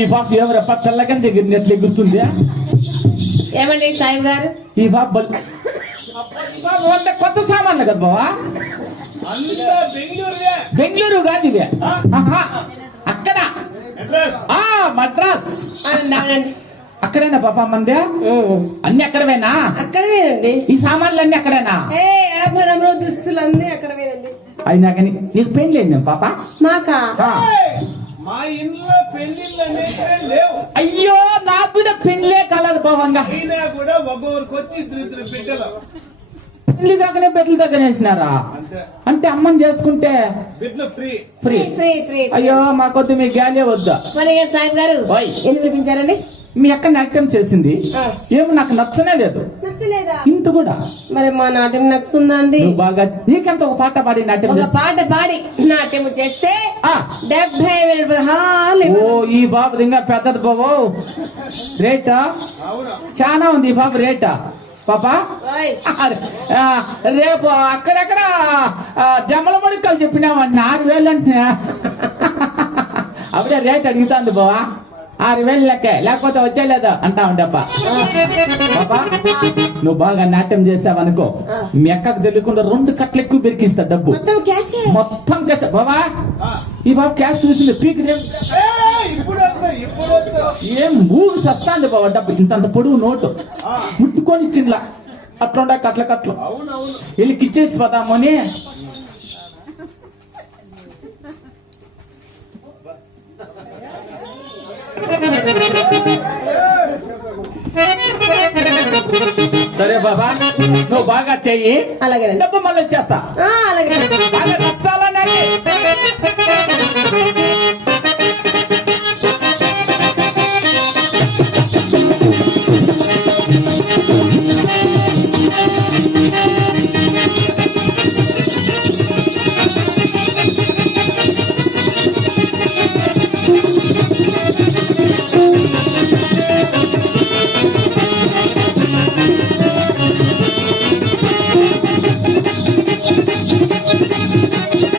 ఈ పాప ఎవరప్ప తెల్లకని ఎగిరినట్లు ఎగురుతుంది. ఏమండి సాయిబు గారు, ఈ పాప కొత్త సామాన్లు కదా బావా. బెంగళూరు కాదు ఇదే, అక్కడ మద్రాస్. అక్కడేనా పాప మందే? అన్ని అక్కడవేనా? అక్కడవేనండి. ఈ సామాన్లు అన్ని అక్కడేనా? ఆభరణంలో దుస్తులు అన్ని అక్కడవేనండి. అయినా కానీ నీకు పెళ్లి అయింది పాప? మాకా? మా ఇంట్లో పెళ్లిళ్ళు లేవు. అయ్యో నాకు కూడా పెళ్లే కలదు బావంగా. అయినా కూడా ఒక్కొక్కరికి వచ్చి ఇద్దరు బిడ్డలు. పెళ్లి కాకనే బిడ్డల దగ్గర వేసినారా? అంటే అమ్మని చేసుకుంటే ఫ్రీ ఫ్రీ ఫ్రీ ఫ్రీ. అయ్యో మాకొద్దు, మీ గ్యాలే వద్దా. మరి సాయిబు గారు ఎందుకు పిలిపించారండి? మీ అక్క నాట్యం చేసింది, ఏమో నాకు నచ్చనే లేదు. ఇంత కూడా మరి మా నాట్యం నచ్చుతుందా అండి? బాగా నీకంత ఒక పాట పాడి నాట్యం, ఒక పాట పాడి నాట్యం చేస్తే 70,000. ఓ ఈ బాబు ఇంకా పెద్దది బాబు. రేటా చాలా ఉంది ఈ బాబు రేటా పాపా. రేపు అక్కడక్కడ జమ్మల మడికలు చెప్పినామని 6,000 అంటే అప్పుడే రేట్ అడుగుతుంది బావా. 6,000 లెక్కే, లేకపోతే వచ్చేలేదా అంటా ఉండప్ప. పాపా నువ్వు బాగా నాట్యం చేసావనుకో, మీ అక్కకు తెలియకుండా 2 కట్లు ఎక్కువ పెరికిస్తా డబ్బు మొత్తం క్యాష్. బాబా ఈ బాబు క్యాష్ చూసింది పీక్ ఏం మూగి సస్తాంది బాబా. డబ్బు ఇంతంత పొడుగు నోటు ముట్టుకొని ఇచ్చిండ్లా, అట్లుండ కట్లు వీళ్ళకి ఇచ్చేసి పోదామని. సరే బాబా నువ్వు బాగా చెయ్యి, అలాగే డబ్బు మళ్ళీ ఇచ్చేస్తా. అలాగే బాగా